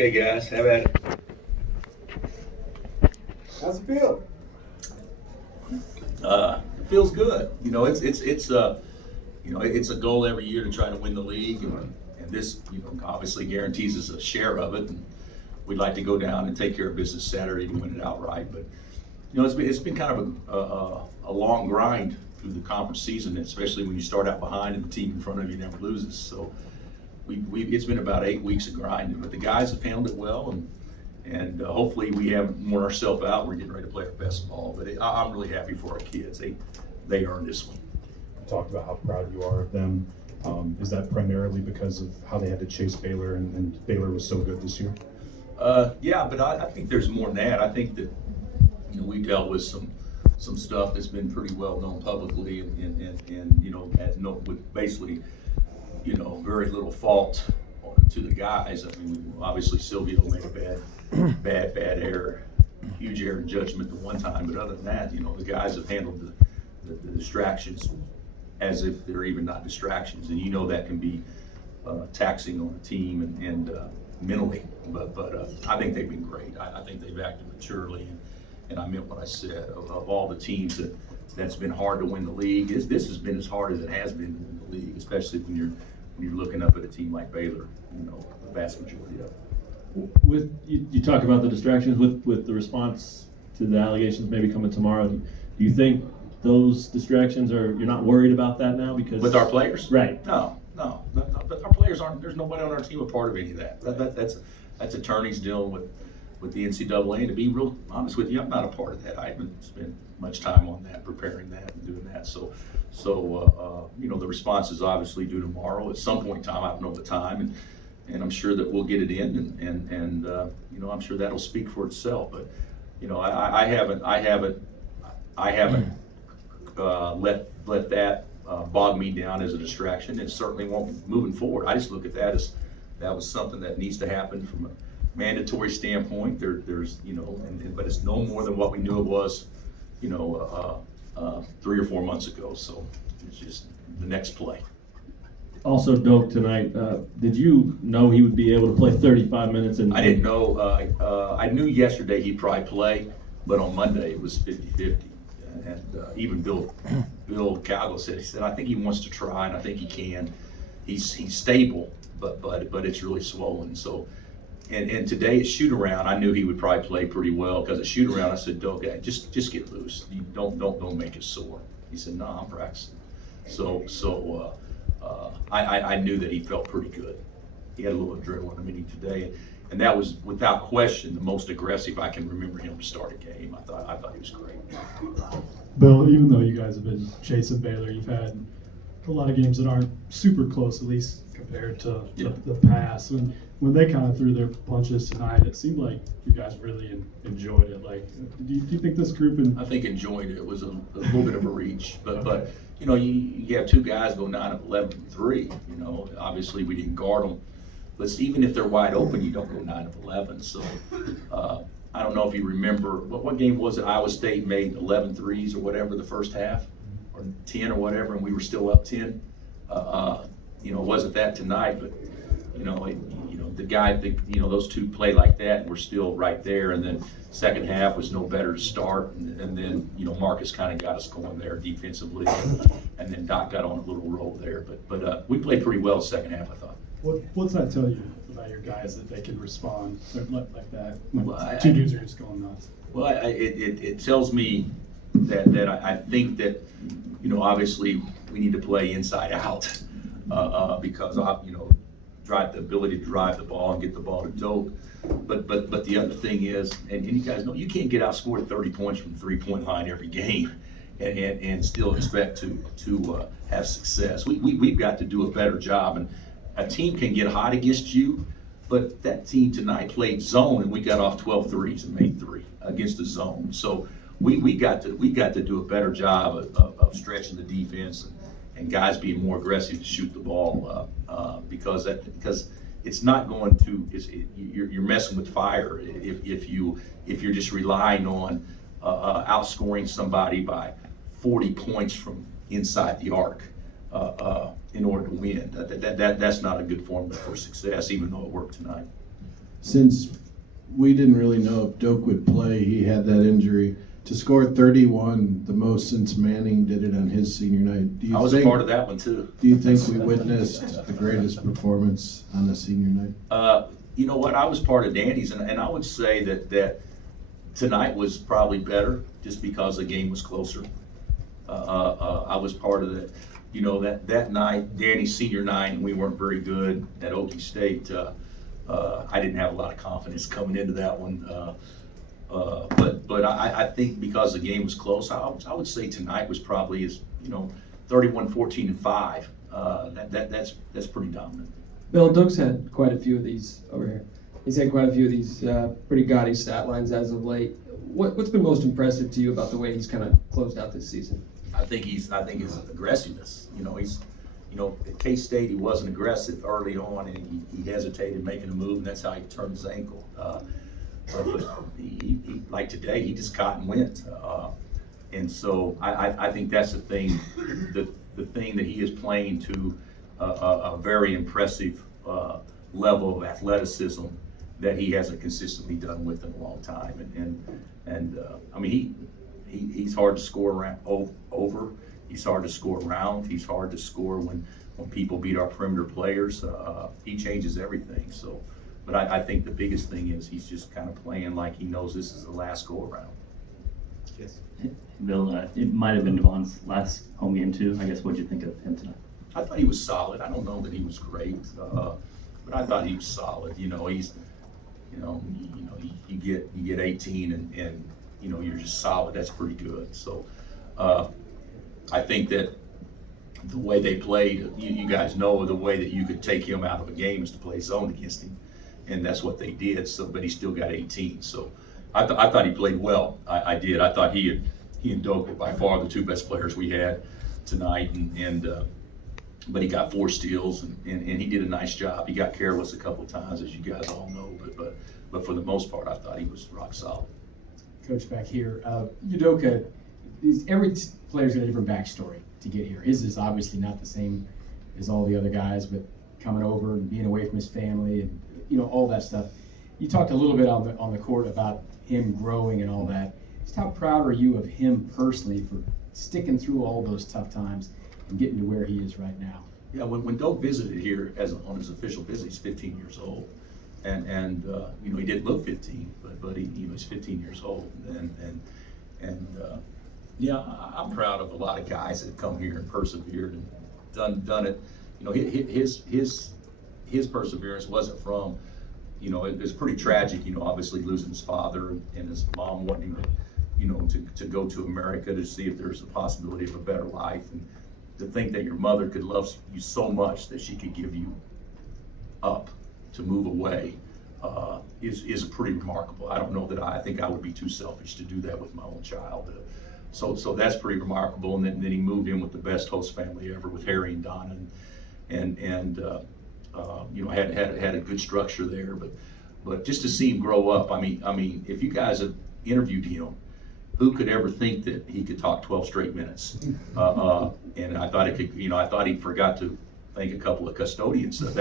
Okay, guys, have at it. How's it feel? It feels good. It's a goal every year to try to win the league, and this, obviously guarantees us a share of it. And we'd like to go down and take care of business Saturday to win it outright. But it's been kind of a long grind through the conference season, especially when you start out behind and the team in front of you never loses. So it's been about 8 weeks of grinding, but the guys have handled it well, and hopefully we haven't worn ourselves out. We're getting ready to play our best ball. But I'm really happy for our kids. They earned this one. Talked about how proud you are of them. Is that primarily because of how they had to chase Baylor and Baylor was so good this year? Yeah, but I think there's more than that. I think that we dealt with some stuff that's been pretty well known publicly, and with basically very little fault to the guys. I mean, obviously Silvio made a bad error, huge error in judgment the one time, but other than that, the guys have handled the distractions as if they're even not distractions, and that can be taxing on a team and mentally. But I think they've been great. I think they've acted maturely, and I meant what I said. Of all the teams that's been hard to win the league, this has been as hard as it has been to win the league, especially when you're looking up at a team like Baylor. The vast majority of it. With you talk about the distractions with the response to the allegations maybe coming tomorrow. Do you think those distractions you're not worried about that now because with our players? Right. No. But our players aren't. There's nobody on our team a part of any of that. That's attorneys dealing with the NCAA. And to be real honest with you, I'm not a part of that. I haven't spent much time on that, preparing that and doing that. So the response is obviously due tomorrow at some point in time. I don't know the time, and I'm sure that we'll get it in, and I'm sure that'll speak for itself. But I haven't let that bog me down as a distraction. It certainly won't moving forward. I just look at that as that was something that needs to happen from a mandatory standpoint. There's but it's no more than what we knew it was 3 or 4 months ago. So it's just the next play. Also, Doak, tonight, did you know he would be able to play 35 minutes? I didn't know. I knew yesterday he'd probably play, but on Monday it was 50-50. And even Bill Calgo said, I think he wants to try, and I think he can. He's stable, but it's really swollen. So, and today at shoot around, I knew he would probably play pretty well, because at shoot around I said, Doak, just get loose. You don't make it sore. He said, no, I'm practicing. So I knew that he felt pretty good. He had a little adrenaline in him today, and that was without question the most aggressive I can remember him to start a game. I thought he was great. Bill, even though you guys have been chasing Baylor, you've had a lot of games that aren't super close, at least compared to the past. When they kind of threw their punches tonight, it seemed like you guys really enjoyed it. Like, do you think this group? I think enjoyed it was a little bit of a reach, but you have two guys go 9 of 11 from 3. Obviously we didn't guard them. But even if they're wide open, you don't go 9 of 11. So I don't know if you remember what game was it? Iowa State made 11 threes or whatever the first half, or 10 or whatever, and we were still up 10. It wasn't that tonight, but the guy, those two play like that, and we're still right there. And then second half was no better to start, and then Marcus kind of got us going there defensively, and then Doc got on a little roll there. But we played pretty well the second half, I thought. What's that tell you about your guys, that they can respond like that? Well, two dudes are just going nuts. Well, it tells me that I think that obviously we need to play inside out, because the ability to drive the ball and get the ball to Doak. But the other thing is, and you guys know, you can't get outscored 30 points from the 3-point line every game and still expect to have success. We've got to do a better job. And a team can get hot against you, but that team tonight played zone, and we got off 12 threes and made 3 against the zone. So we got to do a better job of stretching the defense and guys being more aggressive to shoot the ball, because it's not going to. You're messing with fire if you're just relying on outscoring somebody by 40 points from inside the arc in order to win. That's not a good formula for success, even though it worked tonight. since we didn't really know if Doak would play, he had that injury. To score 31, the most since Manning did it on his senior night. Do you I was think, a part of that one too. Do you think we witnessed the greatest performance on the senior night? You know what? I was part of Danny's, and I would say that tonight was probably better just because the game was closer. I was part of that. You know, that night, Danny's senior night, and we weren't very good at Okie State. I didn't have a lot of confidence coming into that one. But I think because the game was close, I would say tonight was probably 31-14-5. That's pretty dominant. Bill, Doak's had quite a few of these over here. He's had quite a few of these pretty gaudy stat lines as of late. What's been most impressive to you about the way he's kind of closed out this season? I think his aggressiveness. At K-State he wasn't aggressive early on, and he hesitated making a move, and that's how he turned his ankle. But he like today, he just caught and went. And so I think that's the thing, the thing that he is playing to a very impressive level of athleticism that he hasn't consistently done with in a long time. And I mean, he's hard to score around over. He's hard to score around. He's hard to score when people beat our perimeter players. He changes everything. So, but I think the biggest thing is he's just kind of playing like he knows this is the last go around. Yes. Bill, it might have been Devon's last home game too. I guess what'd you think of him tonight? I thought he was solid. I don't know that he was great, but I thought he was solid. You get 18 and you're just solid. That's pretty good. So I think that the way they played, you guys know the way that you could take him out of a game is to play zone against him, and that's what they did. So, but he still got 18. So I thought he played well. I did. I thought he and Doak were by far the two best players we had tonight, but he got 4 steals and he did a nice job. He got careless a couple of times, as you guys all know, but for the most part, I thought he was rock solid. Coach, back here, Udoka, every player's got a different backstory to get here. His is obviously not the same as all the other guys, but coming over and being away from his family and all that stuff. You talked a little bit on the court about him growing and all that. Just how proud are you of him personally for sticking through all those tough times and getting to where he is right now? Yeah, when Doak visited here on his official visit, he's 15 years old, and he didn't look 15, but he's 15 years old, and yeah, I'm proud of a lot of guys that have come here and persevered and done it. His perseverance wasn't from, it was pretty tragic, obviously losing his father and his mom wanting to go to America to see if there's a possibility of a better life, and to think that your mother could love you so much that she could give you up to move away is pretty remarkable. I don't know that I think I would be too selfish to do that with my own child. So that's pretty remarkable. And then he moved in with the best host family ever with Harry and Donna, and had a good structure there. But just to see him grow up, I mean, if you guys have interviewed him, who could ever think that he could talk 12 straight minutes? And I thought I thought he forgot to thank a couple of custodians that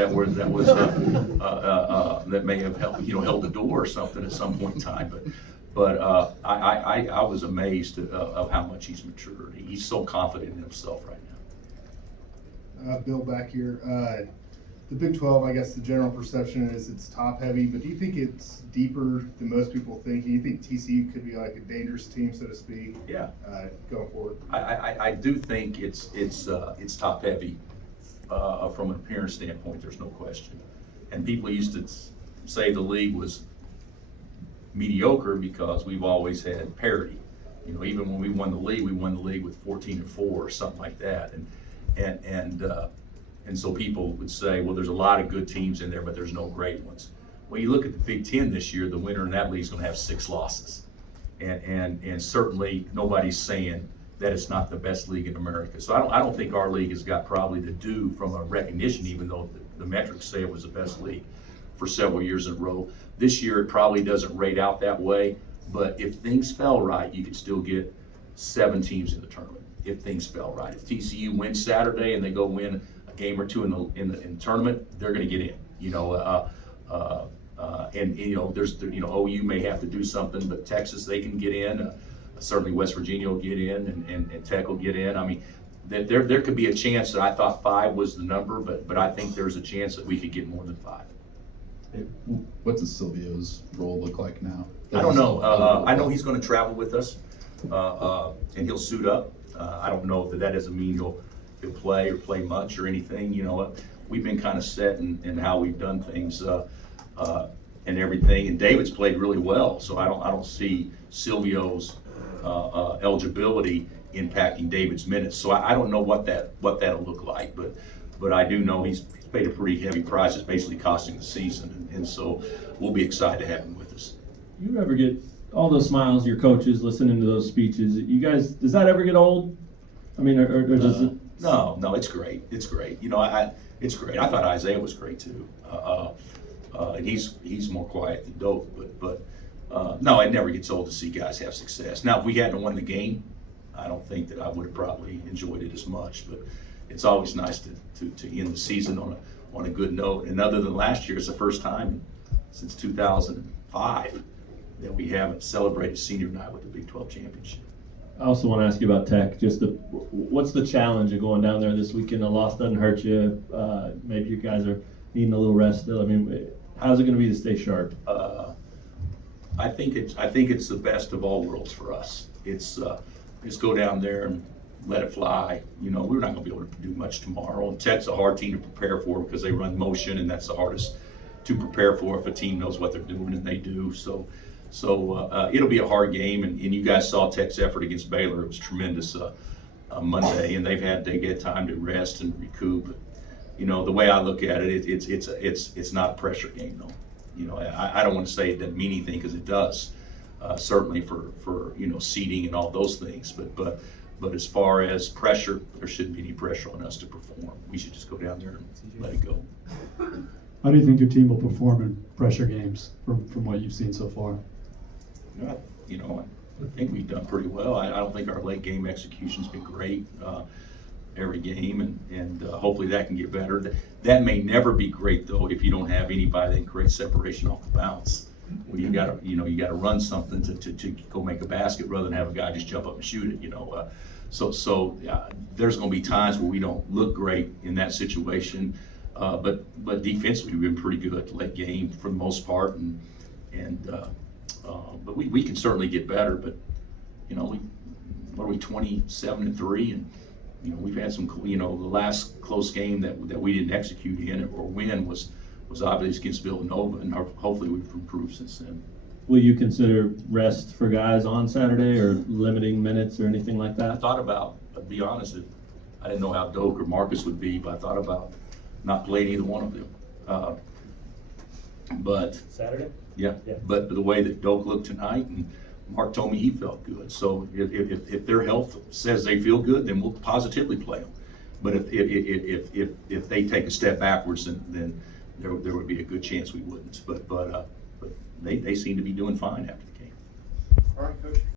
may have held the door or something at some point in time. But I was amazed of how much he's matured. He's so confident in himself right now. Bill, back here. The Big 12, I guess the general perception is it's top heavy, but do you think it's deeper than most people think? Do you think TCU could be like a dangerous team, so to speak? Yeah. Going forward. I do think it's top heavy from an appearance standpoint. There's no question. And people used to say the league was mediocre because we've always had parity. Even when we won the league with 14-4 or something like that. And so people would say, well, there's a lot of good teams in there, but there's no great ones. When you look at the Big Ten this year, the winner in that league is going to have 6 losses. And certainly nobody's saying that it's not the best league in America. So I don't think our league has got probably the due from a recognition, even though the metrics say it was the best league for several years in a row. This year, it probably doesn't rate out that way, but if things fell right, you could still get 7 teams in the tournament if things fell right. If TCU wins Saturday and they go win a game or two in the tournament, they're going to get in. And, you know, OU may have to do something, but Texas, they can get in. Certainly West Virginia will get in, and Tech will get in. I mean, there could be a chance that I thought 5 was the number, but I think there's a chance that we could get more than 5. What does Silvio's role look like now? I don't know. I know he's going to travel with us, and he'll suit up. I don't know that doesn't mean he'll play or play much or anything. You know, we've been kind of set in how we've done things and everything. And David's played really well, so I don't see Silvio's eligibility impacting David's minutes. So I don't know what that'll look like, but I do know he's paid a pretty heavy price. It's basically costing the season, and so we'll be excited to have him with us. You ever get all those smiles, your coaches listening to those speeches? You guys, does that ever get old? I mean, or does it? No, it's great. It's great. You know, it's great. I thought Isaiah was great too. And he's more quiet than Doak, but no, it never gets old to see guys have success. Now, if we hadn't won the game, I don't think that I would have probably enjoyed it as much, but it's always nice to end the season on a good note. And other than last year, it's the first time since 2005 that we haven't celebrated senior night with the Big 12 championship. I also want to ask you about Tech. Just what's the challenge of going down there this weekend? A loss doesn't hurt you. Maybe you guys are needing a little rest still. I mean, how's it going to be to stay sharp? I think it's the best of all worlds for us. It's just go down there and let it fly. You know, we're not going to be able to do much tomorrow. And Tech's a hard team to prepare for because they run motion, and that's the hardest to prepare for if a team knows what they're doing, and they do. So it'll be a hard game, and you guys saw Tech's effort against Baylor. It was tremendous Monday, and they get time to rest and recoup. You know, the way I look at it, it's not a pressure game though. You know, I don't want to say it doesn't mean anything because it does. Certainly for you know, seeding and all those things, but as far as pressure, there shouldn't be any pressure on us to perform. We should just go down there and let it go. How do you think your team will perform in pressure games from what you've seen so far? You know, I think we've done pretty well. I don't think our late game execution's been great every game, and hopefully that can get better. That may never be great though if you don't have anybody that can create separation off the bounce. Well, you gotta run something to go make a basket rather than have a guy just jump up and shoot it. You know, so there's going to be times where we don't look great in that situation, but defensively we've been pretty good late game for the most part, but we can certainly get better. But you know, what are we 27-3, and you know, we've had some, you know, the last close game that we didn't execute in or win was obviously against Villanova, and hopefully we've improved since then. Will you consider rest for guys on Saturday or limiting minutes or anything like I that? thought about, to be honest, I didn't know how Doak or Marcus would be, but I thought about not playing either one of them. But Saturday? yeah, but the way that Doak looked tonight, and Mark told me he felt good. So if their health says they feel good, then we'll positively play them. But if they take a step backwards, then there would be a good chance we wouldn't. But they seem to be doing fine after the game. All right, Coach.